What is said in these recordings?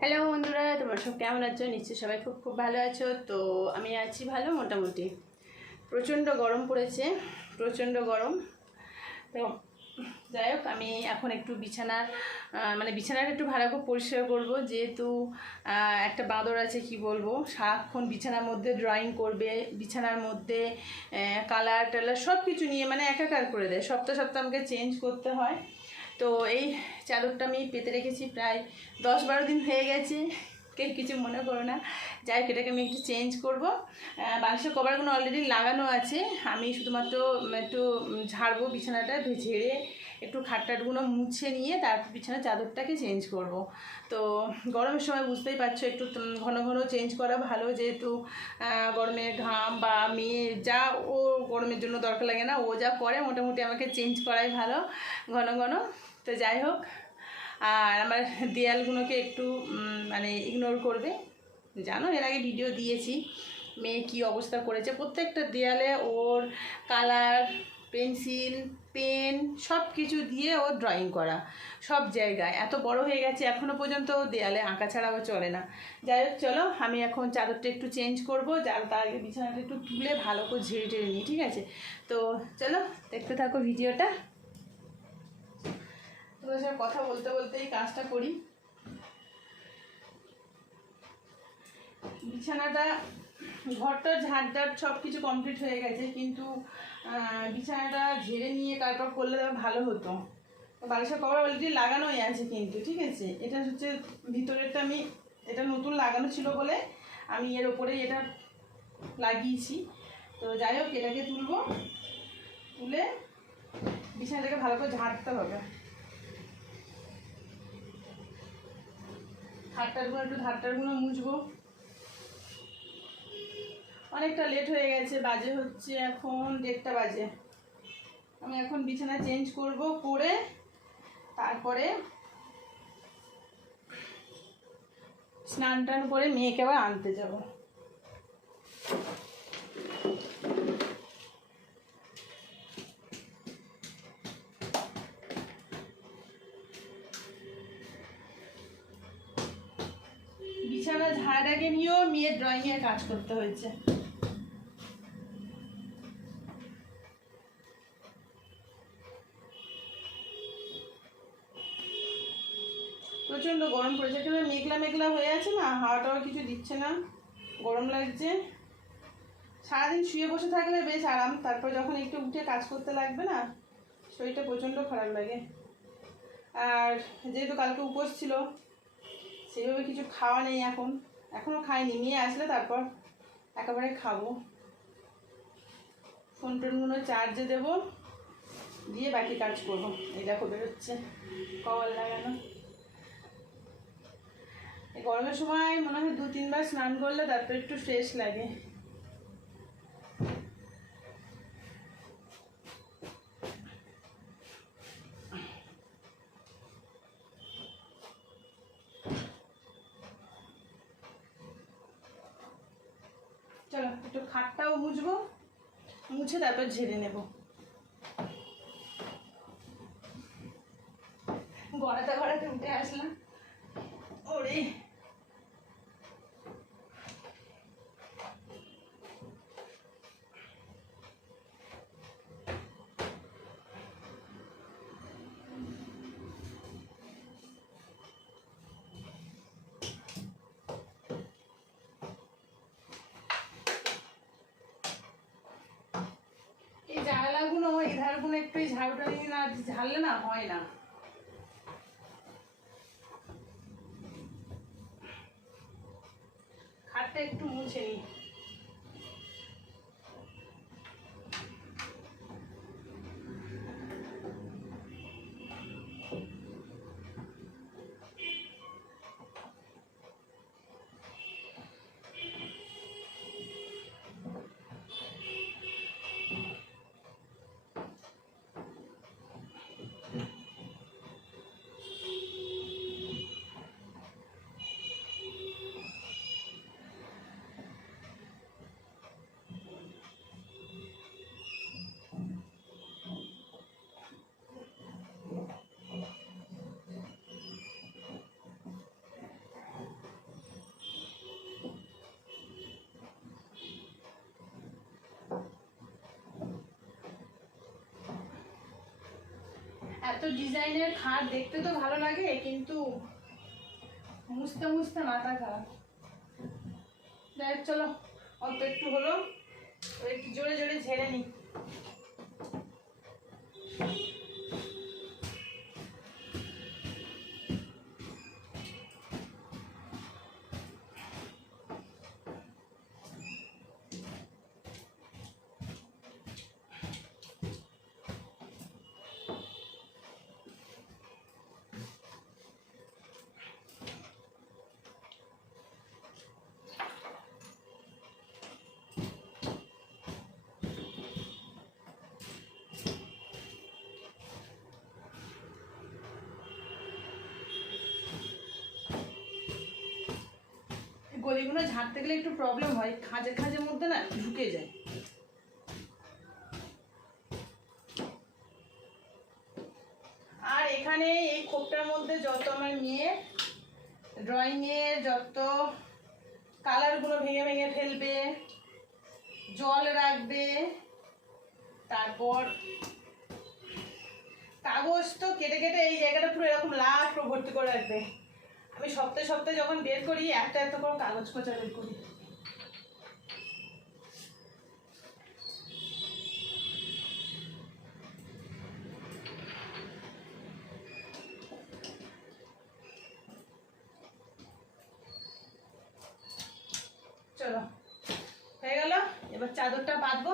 Hello বন্ধুরা, তোমরা সব কেমন আছো? নিশ্চয়ই সবাই খুব খুব ভালো আছো। তো আমি আছি ভালো, মোটামুটি। প্রচণ্ড গরম পড়েছে, প্রচণ্ড গরম। তো যাই হোক, আমি এখন একটু বিছানার মানে বিছানাটা একটু ভালো করে পরিষ্কার করব। যেহেতু একটা বাঁদর আছে, কি বলব? সারাক্ষণ বিছানার মধ্যে ড্রয়িং করবে, বিছানার মধ্যে কালার টালার সব কিছু নিয়ে মানে একাকার করে দেয়। সপ্তাহ সপ্তাহ আমাকে চেঞ্জ করতে হয়। তো এই চাদরটা আমি পেতে রেখেছি প্রায় দশ বারো দিন হয়ে গেছে। কেউ কিছু মনে করো না। যাই হোক, এটাকে আমি একটু চেঞ্জ করব। বালিশের কভারগুলো অলরেডি লাগানো আছে। আমি শুধুমাত্র একটু ঝাড়বো বিছানাটা, ঝেড়ে একটু খাটটাটগুলো মুছে নিয়ে তারপর বিছানার চাদরটাকে চেঞ্জ করব। তো গরমের সময় বুঝতেই পারছ, একটু ঘন ঘন চেঞ্জ করা ভালো। যেহেতু গরমে ঘাম বা মেয়ে, যা ও গরমের জন্য দরকার লাগে না, ও যা করে, মোটামুটি আমাকে চেঞ্জ করাই ভালো। ঘন ঘন। তো যাই হোক, আর আমার দেয়ালগুলোকে একটু মানে ইগনোর করবে। জানো, এর আগে ভিডিও দিয়েছি, মেয়ে কী অবস্থা করেছে। প্রত্যেকটা দেয়ালে ওর কালার পেন্সিল পেন সব কিছু দিয়ে ও ড্রয়িং করা, সব জায়গায়। এত বড় হয়ে গেছে এখনও পর্যন্ত দেয়ালে আঁকা ছাড়া ও চলে না। যাই হোক, চলো, আমি এখন চাদরটা একটু চেঞ্জ করব, যার তার আগে বিছানাটা একটু তুলে ভালো করে ঝেড়ে টেড়ে নিই, ঠিক আছে? তো চলো, দেখতে থাকো ভিডিওটা তোমাদের সাথে কথা বলতে বলতে এই কাজটা করি। বিছানাটা, ঘরটা ঝাড়টার সব কিছু কমপ্লিট হয়ে গেছে, কিন্তু বিছানাটা ঝেড়ে নিয়ে তারপর করলে ভালো হতো। বালিশের কভার অলরেডি লাগানোই আছে কিন্তু, ঠিক আছে? এটা হচ্ছে ভিতরেরটা আমি, এটা নতুন লাগানো ছিল বলে আমি এর ওপরে এটা লাগিয়েছি। তো যাই হোক, এটাকে তুলবো, তুলে বিছানাটাকে ভালো করে ঝাড়তে হবে। হাটটারগুলো একটু ধারটারগুলো মুছবো। অনেকটা লেট হয়ে গেছে, বাজে হচ্ছে এখন দেড়টা বাজে। আমি এখন বিছানা চেঞ্জ করব, করে তারপরে স্নান টান করে মেয়েকে আবার আনতে যাব। ঝাড়াটাকে নিয়েও মেয়ের ড্রয়িংয়ের কাজ করতে হয়েছে। প্রচণ্ড গরম পড়েছে। এখানে মেঘলা মেঘলা হয়ে আছে না হাওয়া টাওয়া কিছু দিচ্ছে না, গরম লাগছে। সারাদিন শুয়ে বসে থাকলে বেশ আরাম, তারপর যখন একটু উঠে কাজ করতে লাগবে না, শরীরটা প্রচণ্ড খারাপ লাগে। আর যেহেতু কালকে উপোস ছিল, সেভাবে কিছু খাওয়া নেই এখন। এখনও খাইনি, নিয়ে আসলে তারপর একেবারে খাব। ফোন টোনগুলো চার্জে দেবো, দিয়ে বাকি কাজ করব। এই দেখো বেরোচ্ছে কভার লাগানো। গরমের সময় মনে হয় দু তিনবার স্নান করলে তারপর একটু ফ্রেশ লাগে। চলো একটু খাটটাও মুছবো মুছে তারপর ঝেড়ে নেব গড়াতে গড়াতে উঠে আসলাম ওরে এই জানালাগুলো এই ধারগুলো একটু ঝাড়ুটা নিয়ে না ঝাড়লে না হয় না। খাটটা একটু মুছে নিই। এত ডিজাইনের খাট দেখতে তো ভালো লাগে, কিন্তু মুছতে মুছতে মাথা খারাপ। যাই চলো, অল্প একটু হলো একটু জোরে জোরে ঝেড়ে নিই। গলিগুলো ঝাড়তে গেলে একটু প্রবলেম হয়। খাঁজে খাঁজের মধ্যে না ঢুকে যায়। আর এখানে এই খোপটার মধ্যে যত আমার মেয়ের ড্রয়িংয়ের যত কালারগুলো ভেঙে ভেঙে ফেলবে, জল রাখবে, তারপর কাগজ তো কেটে কেটে এই জায়গাটা পুরো এরকম পুরো ভর্তি করে রাখবে। আমি সপ্তাহে সপ্তাহে যখন বের করি, একটা একটা করে কাগজ কোচা বের করি। চলো, হয়ে গেল। এবার চাদরটা বাঁধবো।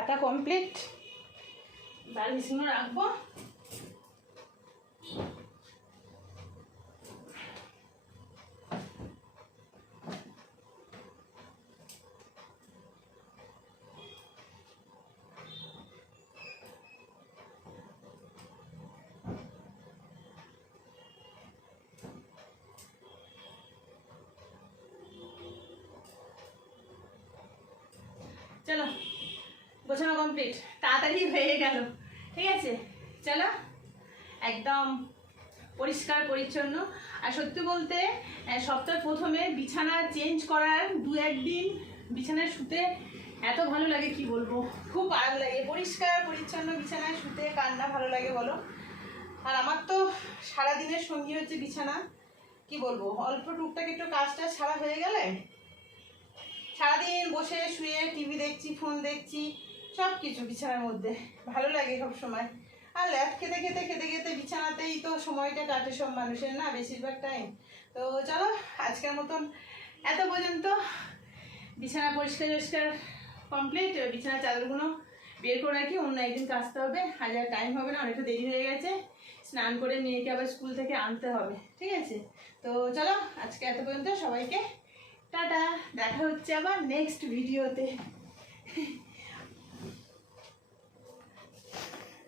পাতা কমপ্লিট বালিশগুলো রাখব। চলো। গোছানো কমপ্লিট তাড়াতাড়ি হয়ে গেল। ঠিক আছে? চলো। একদম পরিষ্কার, পরিচ্ছন্ন। আর সত্যি বলতে সপ্তাহের প্রথমে বিছানা চেঞ্জ করার দু একদিন বিছানায় শুতে এত ভালো লাগে, কি বলব? খুব আরাম লাগে। পরিষ্কার, পরিচ্ছন্ন বিছানায় শুতে কান্না ভালো লাগে বলো? আর আমার তো সারাদিনের সঙ্গী হচ্ছে বিছানা। কি বলব? অল্প টুকটাক একটু কাজটা ছাড়া হয়ে গেলে সারাদিন বসে শুয়ে টিভি দেখছি ফোন দেখছি সব কিছু বিছানার মধ্যে। ভালো লাগে সব সময়। আর ল্যাপ খেতে খেতে খেতে খেতে বিছানাতেই তো সময়টা কাটে সব মানুষের, না? বেশিরভাগ টাইম তো চলো, আজকের মতন এত পর্যন্ত। বিছানা পরিষ্কার পরিষ্কার কমপ্লিট বিছানা চাদরগুলো বের করে রাখি, অন্য একদিন কাচতে হবে। আজ আর টাইম হবে না, অনেকটা দেরি হয়ে গেছে। স্নান করে মেয়েকে আবার স্কুল থেকে আনতে হবে, ঠিক আছে? তো চলো, আজকে এত পর্যন্ত সবাইকে টাটা। দেখা হচ্ছে আবার নেক্সট ভিডিওতে